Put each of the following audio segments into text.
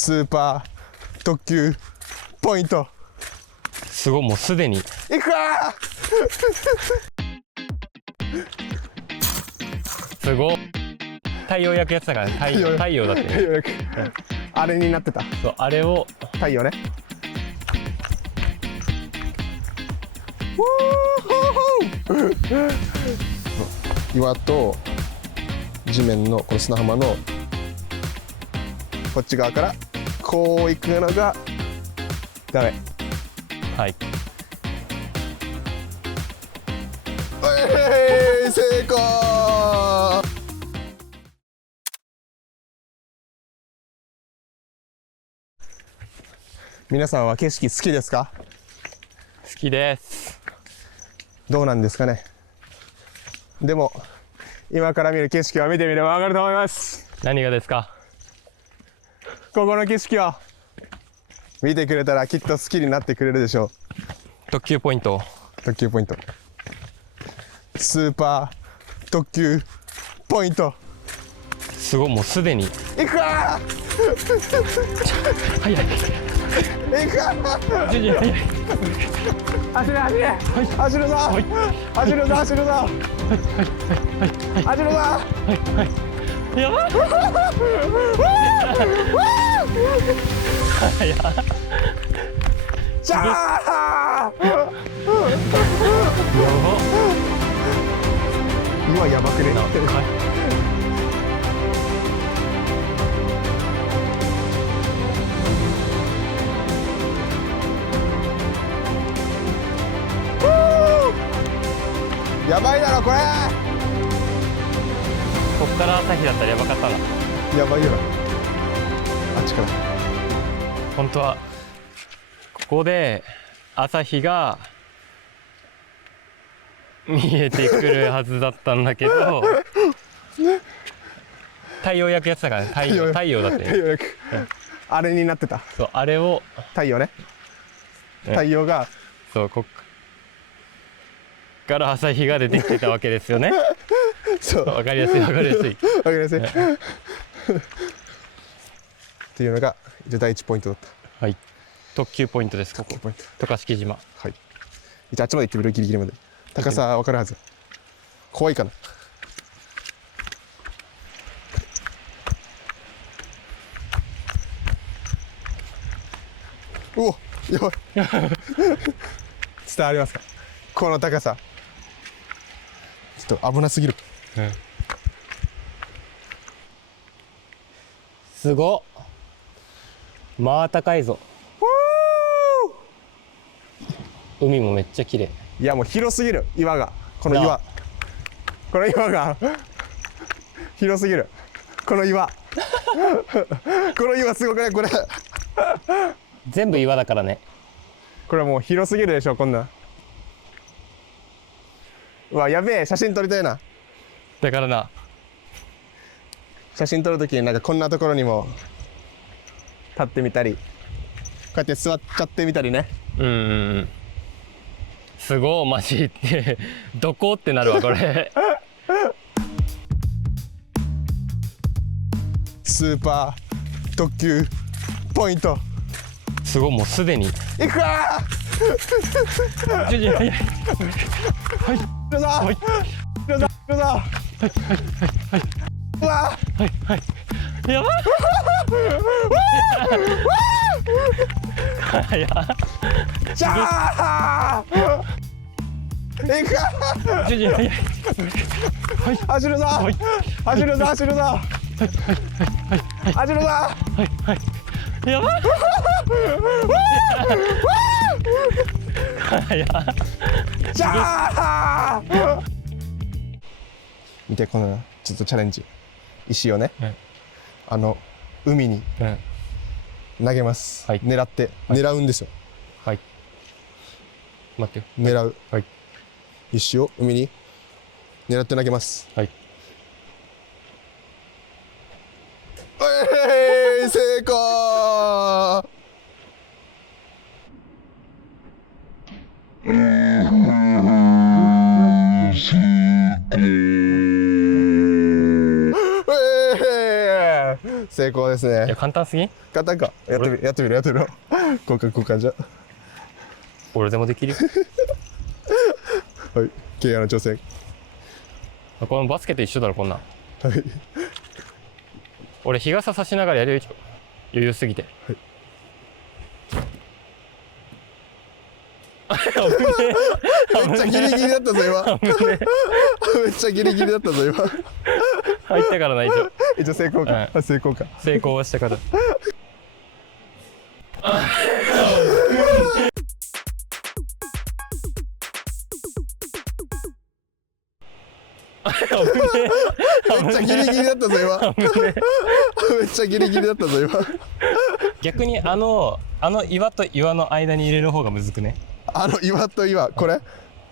スーパー特急ポイント。すごい、もうすでに。いくかすごい。太陽焼くやつだからね。太陽だってね。あれになってた。そう、あれを。太陽ね。岩と地面のこの砂浜のこっち側からこう行くのがダメ。はい。成功。皆さんは景色好きですか？好きです。どうなんですかね。でも今から見る景色を見てみればわかると思います。何がですか？ここの景色を見てくれたらきっと好きになってくれるでしょう。特急ポイント。特急ポイント。スーパー特急ポイント。すごい、もうすでに。いくか早い。いくか早い。走れ走れ、走るぞ、走るぞ、走るぞ、走るぞ。やばい。じゃあ今やばくね。やばいだろこれ。こっから朝日だったらやばかったな。やばいよな。あっちから。本当はここで朝日が見えてくるはずだったんだけど太陽焼くやつだからね。太陽だってね。太陽焼く、あれになってた。そう、あれを。太陽ね。太陽がそう、こっから朝日が出てきてたわけですよね。そう、わかりやすい、わかりやすい。わかりやすい。っていうのが第1ポイントだった。はい。特急ポイントです。ここ。ポイント。渡嘉敷島。はい。一応あっちまで行ってみる、ギリギリまで。高さわかるはず。怖いかな。おお、やばい。伝わりますか？この高さ。ちょっと危なすぎる。うん。すごっ。まあ高いぞ。海もめっちゃ綺麗。いやもう広すぎる、岩が。この岩が広すぎる。この岩この岩すごくないこれ。全部岩だからね。これもう広すぎるでしょこんなん。うわやべえ、写真撮りたいな。だからな。写真撮るときになんかこんなところにも立ってみたり、こうやって座っちゃってみたりね。すごいマジってどこってなるわこれ。スーパー特急ポイント。すごい、もうすでに。いくか早い。はい。るぞ、はい。るぞ、るぞ。うわはいはい。やばい。早っ。じゃあいくか早い。はい。走るぞ、はい。走るぞ、走るぞ、走るぞ。はいはい。やばい。早っ。じゃあ見てこのちょっとチャレンジ。石をね、海に投げます。はい。狙って、狙うんですよ。はい。待って。狙う。はい。石を海に狙って投げます。はい。成功。成成功ですいやね。簡単すぎん？簡単か。やってみるやってみるやってみる。交換じゃ。俺でもできるよ。はい。ケイヤの挑戦。このバスケと一緒だろこんなん。はい。俺日傘差しながらやるよ。余裕すぎて。危ねえ。めっちゃギリギリだったぞ今。危ねえ。めっちゃギリギリだったぞ今。入ったからな一応。一応成功か。成功か。成功はしたから。危ねえ。めっちゃギリギリだったぞ今。めっちゃギリギリだったぞ今。逆にあの岩と岩の間に入れる方がむずくね？岩と岩、これ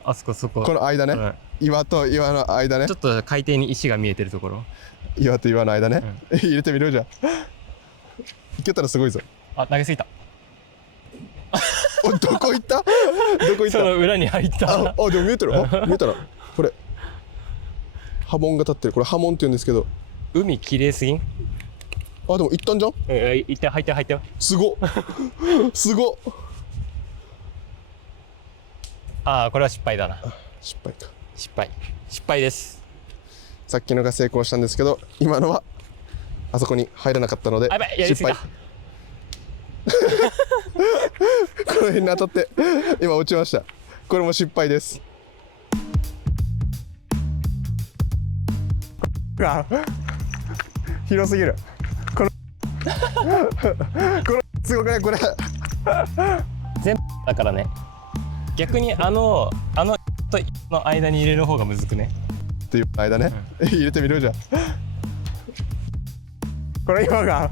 あそここの間ね、うん、岩と岩の間ね、ちょっと海底に石が見えてるところ。岩と岩の間ね、入れてみるじゃん。いけたらすごいぞ。あ、投げすぎた。お、どこ行った？どこ行った？その裏に入った。でも見えてる。見えたらこれ波紋が立ってる。これ波紋って言うんですけど。海綺麗すぎん？でも行ったんじゃん。一旦入ったよ。すごっ。すごっ。ああ、これは失敗だな。失敗か。失敗です。さっきのが成功したんですけど、今のはあそこに入らなかったのでやばい、やりすぎた。この辺に当たって今落ちました。これも失敗です。広すぎる。このすごくないこれ。全部だからね。逆にとの間に入れる方がむずくね？っていう間ね、入れてみるじゃん。この岩が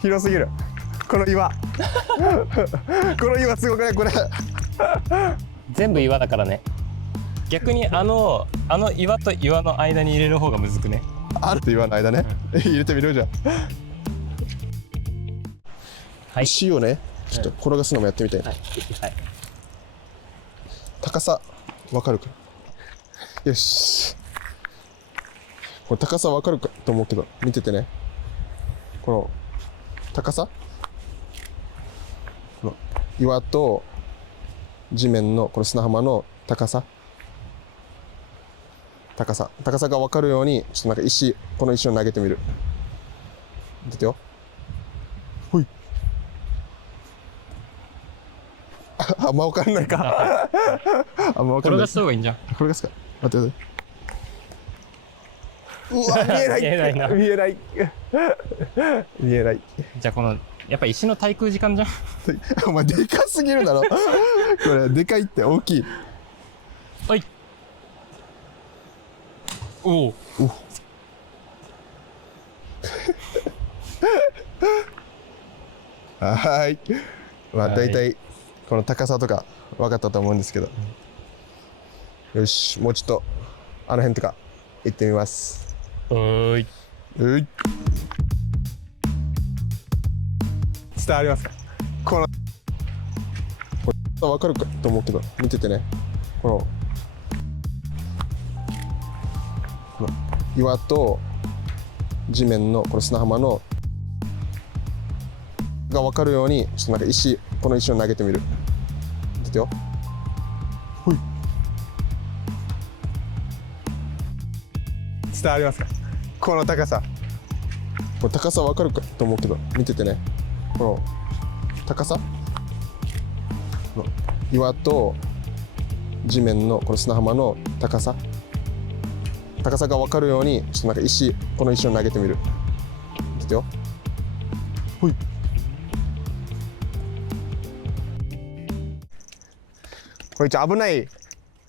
広すぎる。この岩この岩すごくないこれ。全部岩だからね。逆に岩と岩の間に入れる方がむずくね？って岩の間ね、入れてみるじゃん。はい。石をね、ちょっと転がすのもやってみたい。はい。高さわかるか？よし。これ高さわかるかと思うけど、見ててね。この高さ、この岩と地面のこの砂浜の高さがわかるように、ちょっとなんかこの石を投げてみる。出てよ。ほい。あんまわかんないか。あんまわかんない。転がした方がいいんじゃん。転がすか。待って。うわ、見えない。見えないな。見えない。見えない。じゃあやっぱ石の滞空時間じゃん。お前でかすぎるだろ。これでかいって大きい。はい。おお。はい。まあ大体この高さとか分かったと思うんですけど。よし、もうちょっとあの辺とか行ってみます。はい。伝わりますか？これ分かるかと思うけど、見ててね。この岩と地面のこの砂浜のが分かるように、ちょっとなんかこの石を投げてみる。出てよ。ほい。伝わりますか？この高さ。これ高さ分かるかと思うけど、見ててね。この高さ、この岩と地面のこの砂浜の高さが分かるように、ちょっとなんかこの石を投げてみる。出てよ。ほい。これ一応危ない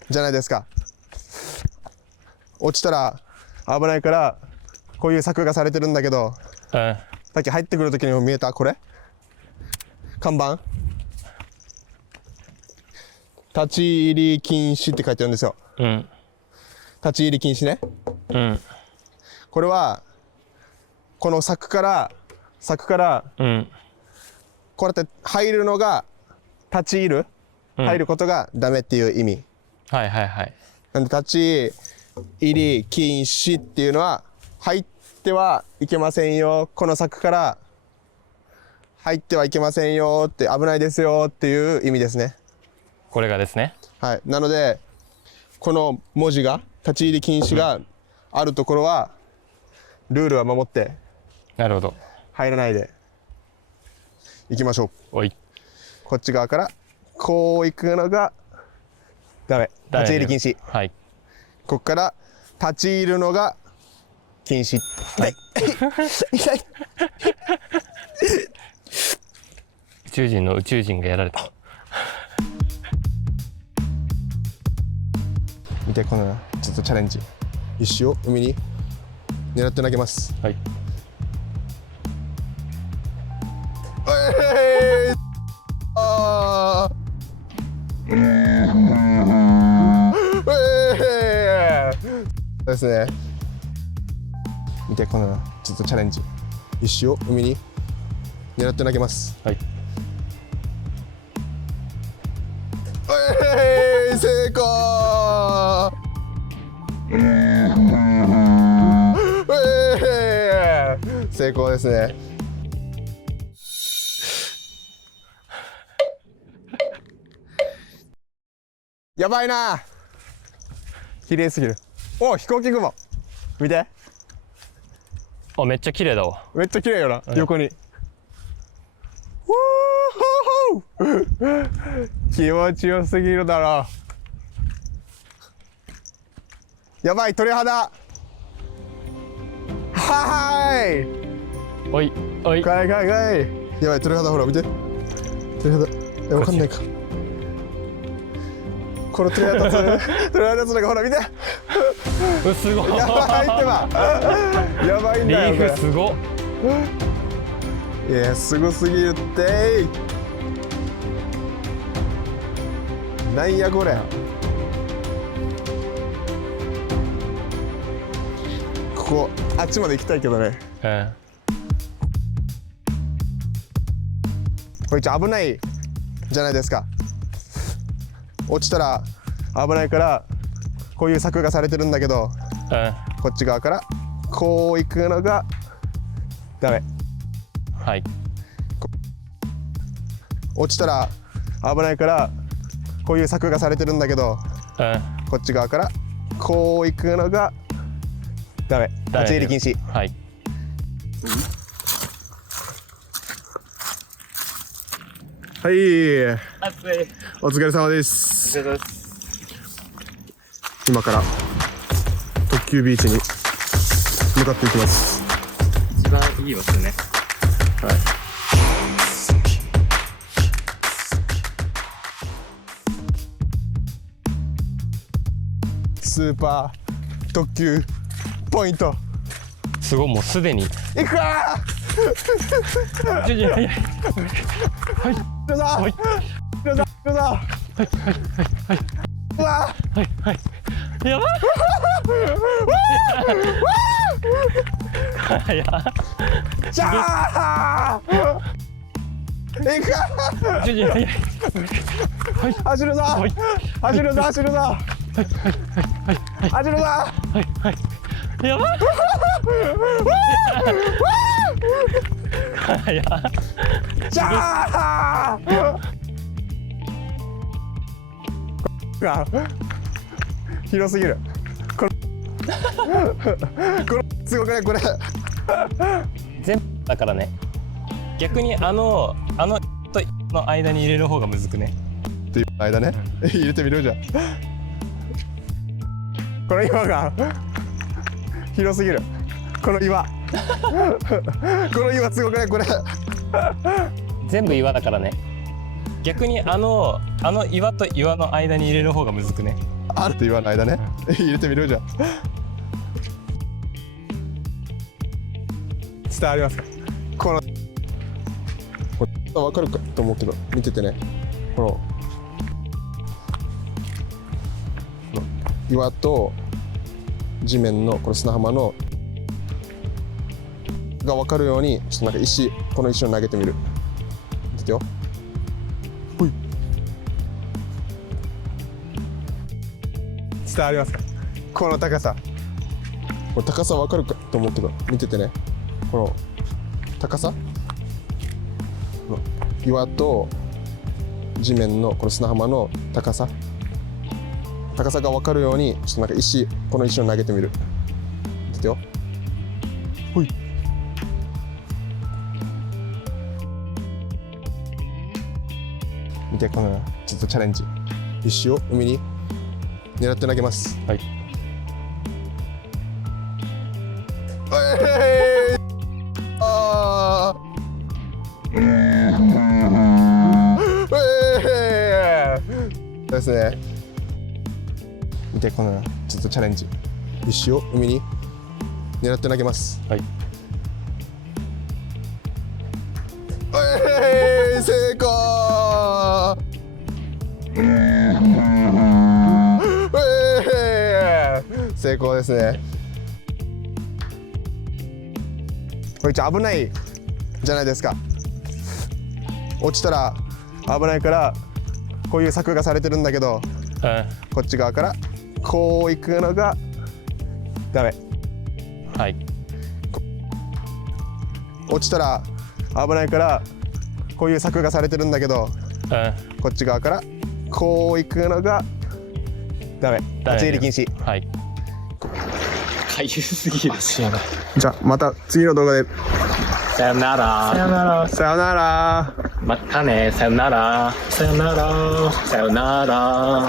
じゃないですか。落ちたら危ないからこういう柵がされてるんだけど、さっき入ってくる時にも見えたこれ看板、立ち入り禁止って書いてあるんですよ。立ち入り禁止ね。これはこの柵から、こうやって入るのが入ることがダメっていう意味。なんで立ち入り禁止っていうのは入ってってはいけませんよ。この柵から入ってはいけませんよって、危ないですよっていう意味ですね。これがですね。はい。なので、この文字が、立ち入り禁止があるところは、ルールは守ってなるほど。入らないで行きましょう。おい。こっち側からこう行くのがダメ。立ち入り禁止。はい。こっから立ち入るのが禁止。はい。痛い。宇宙人の宇宙人がやられた。見て、このちょっとチャレンジ。石を海に狙って投げます。はい。あですね。見て、このちょっとチャレンジ。石を海に狙って投げます。はい。成功。成功ですね。やばいな。綺麗すぎる。お、飛行機雲。見て。あ、めっちゃ綺麗だわ。めっちゃ綺麗よな、横に。気持ちよすぎるだろ。やばい、鳥肌。はーい。おい、おい。かいかいかい。やばい、鳥肌、ほら見て。鳥肌。わかんないか。この鳥肌立つのがほら見て。すごい。やばいってば。やばいんだよ。リーフすごっ。いや、すごすぎるってー。なんやこれ。ここあっちまで行きたいけどね。うん。これ一応危ないじゃないですか。落ちたら危ないからこういう柵がされてるんだけど、こっち側からこう行くのがダメ。はい。落ちたら危ないからこういう柵がされてるんだけど、こっち側からこう行くのがダメ。立ち入り禁止。はい。はい、暑い。お疲れ様です。お疲れ様です。今から特急ビーチに向かっていきます。一番いい場所ね。はい。スーパー特急ポイント。すごい、もうすでに。行くかー。いやいやいや。はい。どうぞ。はい。どうぞ。どうぞ。はいはいはいはい。うわはいはい。やばい。いや。じゃー。行くかー。いやいや。はい。走るぞ。はい。走るぞ。走るぞ。はいはいはいはい。走るぞ。はいはい。やばい。いや。じゃー。広すぎる。これすごくないこれ。全部だからね。逆にとの間に入れる方がむずくね。っていう間ね、入れてみるじゃん。この岩が広すぎる。この岩。この岩すごくないこれ。全部岩だからね。逆に岩と岩の間に入れる方がむずくね。あると岩の間ね、入れてみるじゃん。伝わりますか。これ分かるかと思うけど見ててね、この岩と地面のこの砂浜のが分かるように、ちょっとなんかこの石を投げてみる。見ててよ。ほい。伝わりますか。この高さ。これ高さわかるかと思うけど、見ててね。この高さ、この岩と地面のこの砂浜の高さがわかるように、ちょっとなんかこの石を投げてみる。見ててよ。ほい。見て、このちょっとチャレンジ。石を海に狙って投げます。はい。ですね。見て、このちょっとチャレンジ。石を海に狙って投げます。はい。成功。成功ですね。これ一応危ないじゃないですか。落ちたら危ないからこういう柵がされてるんだけど、こっち側からこう行くのがダメ。はい。落ちたら危ないからこういう柵がされてるんだけど、こっち側からこう行くのがダメ。立ち入り禁止。はい。かゆすぎる。足やばい。じゃあまた次の動画で。さよなら。さよなら。さよなら。またね。さよなら。さよなら。さよなら。